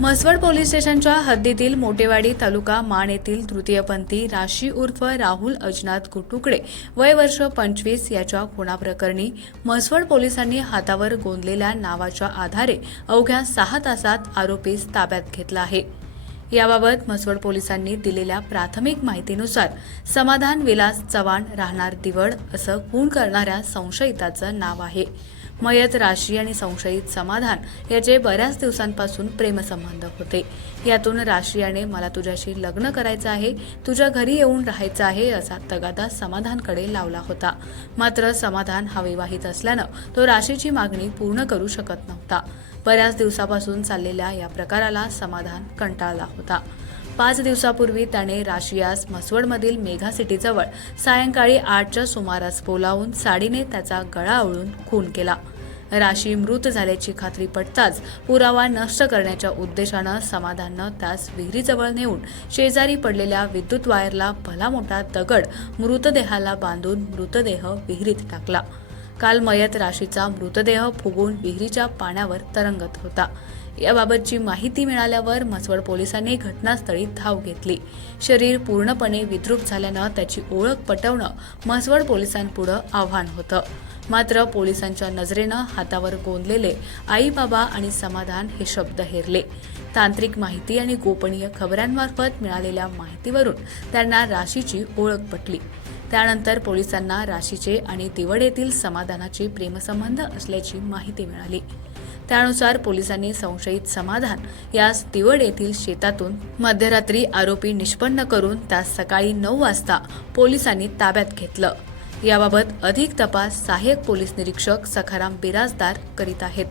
Mhaswad police स्टेशनच्या हद्दीतील मोटेवाडी तालुका माण येथील तृतीयपंथी राशी उर्फ राहुल अजनाथ गुटुकडे वय वर्ष पंचवीस याच्या खुनाप्रकरणी म्हसवड पोलिसांनी हातावर गोंदलेल्या नावाच्या आधारे अवघ्या सहा तासात आरोपीस ताब्यात घेतला आहे. याबाबत म्हसवड पोलिसांनी दिलेल्या प्राथमिक माहितीनुसार समाधान विलास चव्हाण राहणार दिवड असं खून करणाऱ्या संशयिताचं नाव आहे. मयत राशी आणि संशयित समाधान याचे बऱ्याच दिवसांपासून प्रेमसंबंध होते. यातून राशियाने मला तुझ्याशी लग्न करायचं आहे तुझ्या घरी येऊन राहायचं आहे असा तगादा समाधानकडे लावला होता. मात्र समाधान हा विवाहित असल्यानं तो राशीची मागणी पूर्ण करू शकत नव्हता. बऱ्याच दिवसापासून चाललेल्या या प्रकाराला समाधान कंटाळला होता. पाच दिवसापूर्वी त्याने राशियास म्हसवडमधील मेघा सिटीजवळ सायंकाळी आठच्या सुमारास बोलावून साडीने त्याचा गळा आवळून खून केला. राशी मृत झाल्याची खात्री पटताच पुरावा नष्ट करण्याच्या उद्देशानं समाधाननं त्यास विहिरीजवळ नेऊन शेजारी पडलेल्या विद्युत वायरला भला मोठा दगड मृतदेहाला बांधून मृतदेह विहिरीत टाकला. काल मयत राशीचा मृतदेह फुगून विहिरीच्या पाण्यावर तरंगत होता. याबाबतची माहिती मिळाल्यावर म्हसवड पोलिसांनी घटनास्थळी धाव घेतली. शरीर पूर्णपणे विद्रुप झाल्यानं त्याची ओळख पटवणं म्हसवड पोलिसांपुढं आव्हान होतं. मात्र पोलिसांच्या नजरेनं हातावर गोंदलेले आई बाबा आणि समाधान हे शब्द हेरले. तांत्रिक माहिती आणि गोपनीय खबरांमार्फत मिळालेल्या माहितीवरून त्यांना राशीची ओळख पटली. त्यानंतर पोलिसांना राशीचे आणि तिवडेतील येथील समाधानाचे प्रेमसंबंध असल्याची माहिती मिळाली. त्यानुसार पोलिसांनी संशयित समाधान यास तिवड येथील शेतातून मध्यरात्री आरोपी निष्पन्न करून त्यास सकाळी नऊ वाजता पोलिसांनी ताब्यात घेतलं. याबाबत अधिक तपास सहाय्यक पोलीस निरीक्षक सखाराम बिराजदार करीत आहेत.